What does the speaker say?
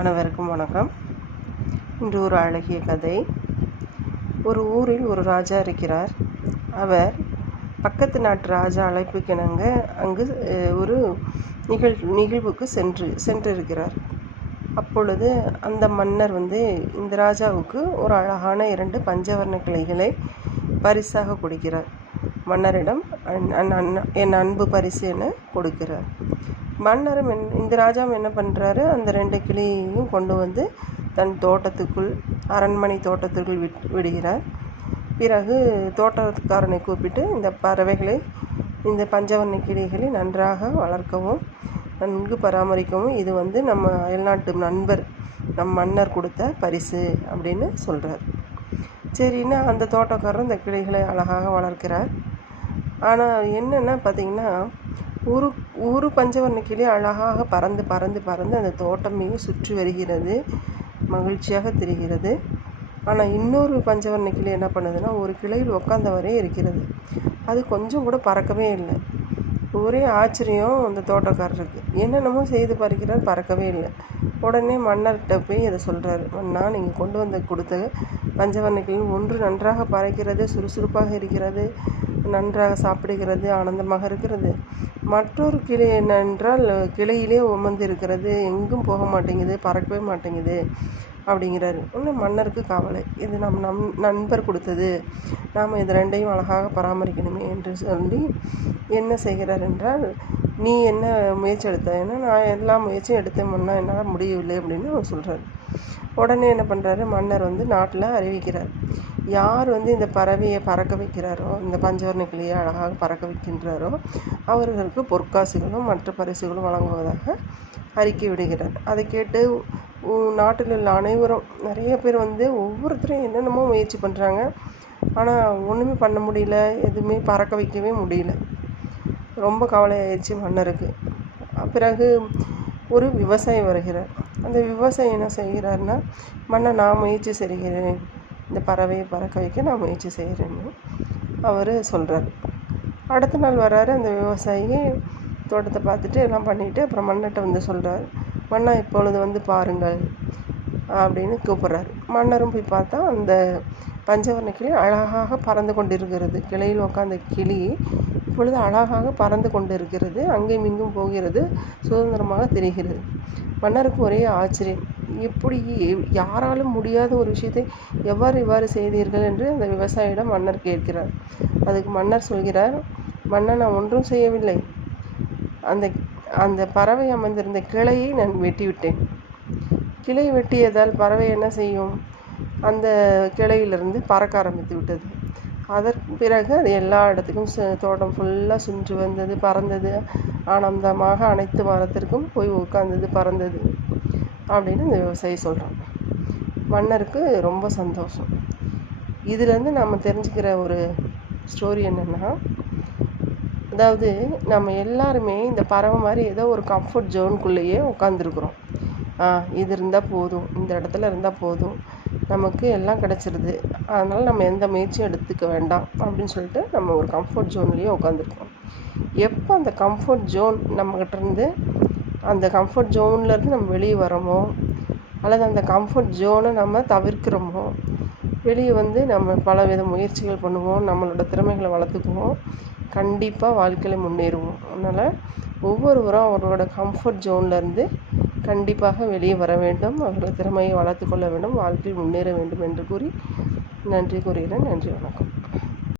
அனைவருக்கும் வணக்கம். இன்று ஒரு அழகிய கதை. ஒரு ஊரில் ஒரு ராஜா இருக்கிறார். அவர் பக்கத்து நாட்டு ராஜா அழைப்புக்கிணங்க அங்கு ஒரு நிகழ்வுக்கு சென்றிருக்கிறார். அப்பொழுது அந்த மன்னர் இந்த ராஜாவுக்கு ஒரு அழகான 2 பஞ்சவர்ண கிளைகளை பரிசாக கொடுக்கிறார். மன்னரிடம் என் அன்பு பரிசு என கொடுக்கிறார். மன்னரும் இந்த ராஜாவும் என்ன பண்ணுறாரு, அந்த 2 கிளியையும் கொண்டு வந்து தன் தோட்டத்துக்குள், அரண்மனை தோட்டத்துக்குள் விடுகிறார். பிறகு தோட்டக்காரனை கூப்பிட்டு இந்த பறவைகளை, இந்த பஞ்சவர்ண கிளிகளை நன்றாக வளர்க்கவும் நன்கு பராமரிக்கவும் இது நம்ம அயல்நாட்டு நண்பர் நம் மன்னர் கொடுத்த பரிசு அப்படின்னு சொல்கிறார். சரின்னா அந்த தோட்டக்காரர் இந்த கிளிகளை அழகாக வளர்க்கிறார். ஆனால் என்னென்னா பார்த்திங்கன்னா, ஒரு பஞ்சவர்ண கிளி அழகாக பறந்து பறந்து பறந்து அந்த தோட்டமே சுற்றி வருகிறது, மகிழ்ச்சியாக தெரிகிறது. ஆனால் இன்னொரு பஞ்சவர்ண கிளி என்ன பண்ணுதுன்னா, ஒரு கிளையில் உட்காந்தவரே இருக்கிறது. அது கொஞ்சம் கூட பறக்கவே இல்லை. ஒரே ஆச்சரியம் அந்த தோட்டக்காரருக்கு. என்னென்னமோ செய்து பறிக்கிறார், பறக்கவே இல்லை. உடனே மன்னர்கிட்ட போய் அதை சொல்கிறாரு. மன்னா, நீங்கள் கொண்டு வந்து கொடுத்த பஞ்சவர்ண கிளி ஒன்று நன்றாக பறக்கிறது, சுறுசுறுப்பாக இருக்கிறது, நன்றாக சாப்பிடுகிறது, ஆனந்தமாக இருக்கிறது. மற்றொரு கிளி என்னென்றால் கிளையிலே உமர்ந்து இருக்கிறது, எங்கும் போக மாட்டேங்குது, பறக்கவே மாட்டேங்குது அப்படிங்கிறாரு. இன்னும் மன்னருக்கு கவலை. இது நம் நண்பர் கொடுத்தது, நாம் இது 2ஐயும் அழகாக பராமரிக்கணுமே என்று சொல்லி என்ன செய்கிறார் என்றால், நீ என்ன முயற்சி எடுத்த? ஏன்னா நான் எல்லா முயற்சியும் எடுத்தேன் மன்னா, என்னால் முடியவில்லை அப்படின்னு அவர் சொல்கிறார். உடனே என்ன பண்ணுறாரு, மன்னர் நாட்டில் அறிவிக்கிறார். யார் இந்த பறவையை பறக்க வைக்கிறாரோ, இந்த பஞ்சவர்ண கிளியை அழகாக பறக்க வைக்கின்றாரோ அவர்களுக்கு பொற்காசுகளும் மற்ற பரிசுகளும் வழங்குவதாக அறிக்கை விடுகிறார். அதை கேட்டு நாட்டில் உள்ள அனைவரும், நிறைய பேர் ஒவ்வொருத்தரும் என்னென்னமோ முயற்சி பண்ணுறாங்க. ஆனால் ஒன்றுமே பண்ண முடியல, எதுவுமே பறக்க வைக்கவே முடியல. ரொம்ப கவலையாயிடுச்சு மன்னருக்கு. பிறகு ஒரு விவசாயி வருகிறார். அந்த விவசாயி என்ன செய்கிறார்னா, மன்னர், நான் முயற்சி செய்கிறேன், இந்த பறவையை பறக்க வைக்க நான் முயற்சி செய்கிறேன்னு அவர் சொல்கிறார். அடுத்த நாள் வர்றாரு. அந்த விவசாயி தோட்டத்தை பார்த்துட்டு எல்லாம் பண்ணிவிட்டு அப்புறம் மன்னர்கிட்ட சொல்கிறார். மன்னா, இப்பொழுது பாருங்கள் அப்படின்னு கூப்பிட்றாரு. மன்னரும் போய் பார்த்தா அந்த பஞ்சவர்ண கிளி அழகாக பறந்து கொண்டிருக்கிறது. கிளையில் உட்காந்த கிளி இப்பொழுது அழகாக பறந்து கொண்டு இருக்கிறது, அங்கேயும் இங்கும் போகிறது, சுதந்திரமாக தெரிகிறது. மன்னருக்கு ஒரே ஆச்சரியம். இப்படி யாராலும் முடியாத ஒரு விஷயத்தை இவ்வாறு செய்தீர்கள் என்று அந்த விவசாயியிடம் மன்னர் கேட்கிறார். அதுக்கு மன்னர் சொல்கிறார், மன்னர், நான் ஒன்றும் செய்யவில்லை. அந்த பறவை அமர்ந்திருந்த கிளையை நான் வெட்டிவிட்டேன். கிளை வெட்டியதால் பறவை என்ன செய்யும், அந்த கிளையிலிருந்து பறக்க ஆரம்பித்து விட்டது. அதற்கு பிறகு அது எல்லா இடத்துக்கும் தோட்டம் ஃபுல்லாக சுற்றி வந்தது, பறந்தது, ஆனந்தமாக அனைத்து மரத்திற்கும் போய் உட்கார்ந்தது, பறந்தது அப்படின்னு இந்த விவசாயி சொல்கிறான். மன்னருக்கு ரொம்ப சந்தோஷம். இதுலேருந்து நம்ம தெரிஞ்சுக்கிற ஒரு ஸ்டோரி என்னென்னா, அதாவது நம்ம எல்லாருமே இந்த பறவை மாதிரி ஏதோ ஒரு கம்ஃபர்ட் ஜோனுக்குள்ளேயே உட்காந்துருக்குறோம். இது இருந்தால் போதும், இந்த இடத்துல இருந்தால் போதும், நமக்கு எல்லாம் கிடச்சிருது, அதனால் நம்ம எந்த முயற்சியும் எடுத்துக்க வேண்டாம் அப்படின்னு சொல்லிட்டு நம்ம ஒரு கம்ஃபர்ட் ஜோன்லேயே உட்காந்துருக்கோம். எப்போ அந்த கம்ஃபர்ட் ஜோன் நம்மகிட்டேருந்து, அந்த கம்ஃபர்ட் ஜோன்லேருந்து நம்ம வெளியே வரோமோ, அல்லது அந்த கம்ஃபர்ட் ஜோனை நம்ம தவிர்க்கிறோமோ, வெளியே நம்ம பலவித முயற்சிகள் பண்ணுவோம், நம்மளோட திறமைகளை வளர்த்துக்குவோம், கண்டிப்பாக வாழ்க்கையில் முன்னேறுவோம். அதனால் ஒவ்வொருவரும் அவர்களோட கம்ஃபர்ட் ஜோன்லேருந்து கண்டிப்பாக வெளியே வர வேண்டும், அவர்கள் திறமையை வளர்த்து கொள்ள வேண்டும், வாழ்க்கையில் முன்னேற வேண்டும் என்று கூறி நன்றி கூறுகிறேன். நன்றி, வணக்கம்.